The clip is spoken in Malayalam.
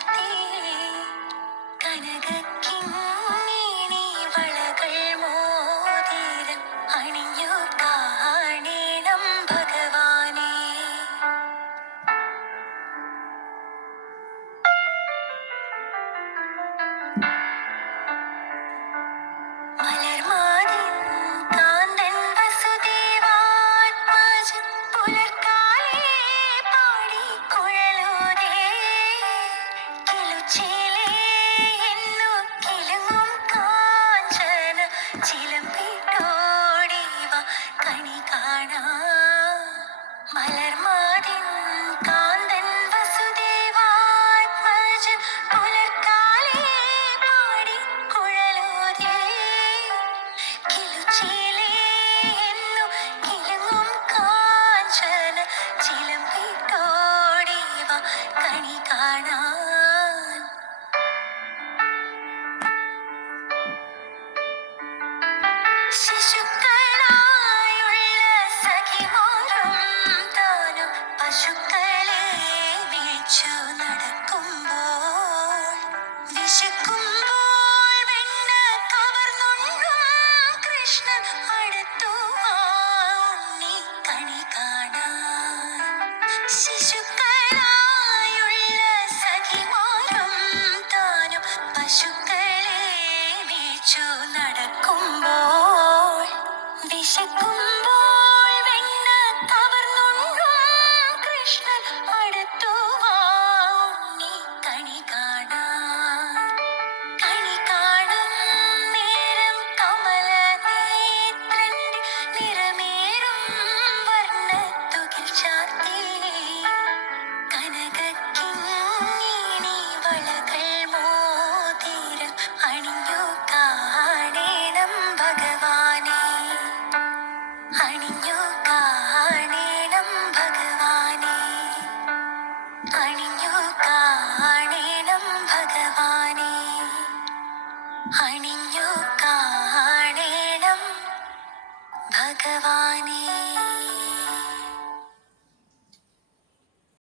ചാർത്തി കനകക്കിങ്ങിണി വളകൾ മോതിരം അണിഞ്ഞു കാണേണം ഭഗവാനെ. മലർമാതിൻ കാന്തൻ വസുദേവാത്മജൻ പുലർക്കാലേ പാടി കുഴലൂതേ കിലുച്ചിലേ എന്നു കിലുങ്ങും കാഞ്ചന ചിലമ്പിട്ടോടിവ കണി കാണാം. മലർമാതിൻ കാന്തൻ വസുദേവാത്മജൻ പുലർക്കാലേ പാടി കുഴലൂതേ കിലുച്ചിലേ എന്നു കിലുങ്ങും കാഞ്ചന ചിലമ്പിട്ടോടിവ കണി കാണാൻ. ശിശുക്കളായുള്ള സഖിമാരും താനും പശുക്കളെ വീഴ്ചു നടക്കുമ്പോൾ വിശക്കുമ്പോൾ വെണ്ണ കവർന്നുണ്ണും കൃഷ്ണൻ അടുത്തു വാ ഉണ്ണി കണി കാണാൻ. ശിശുക്കളായുള്ള സഖിമാരും താനും പശുക്കളെ വീഴ്ചു നടക്കുമ്പോൾ വിശക്കുമ്പോൾ വെണ്ണ കവർന്നുണ്ണും കൃഷ്ണൻ അടുത്തു വാ ഉണ്ണി കണി കാണാൻ. കണി കാണും നേരം കമലനേത്രന്റെ നിറമേറും വർണ്ണത്തുകിൽ ചാർത്തി കനകക്കിങ്ങിണി വളകൾ മോതിരം അണിഞ്ഞു കാണേണം ഭഗവാനെ. അണിഞ്ഞു കാണേണം ഭഗവാനെ. അണിഞ്ഞു കാണേണം ഭഗവാനെ. അണിഞ്ഞു കാണേണം ഭഗവാനെ.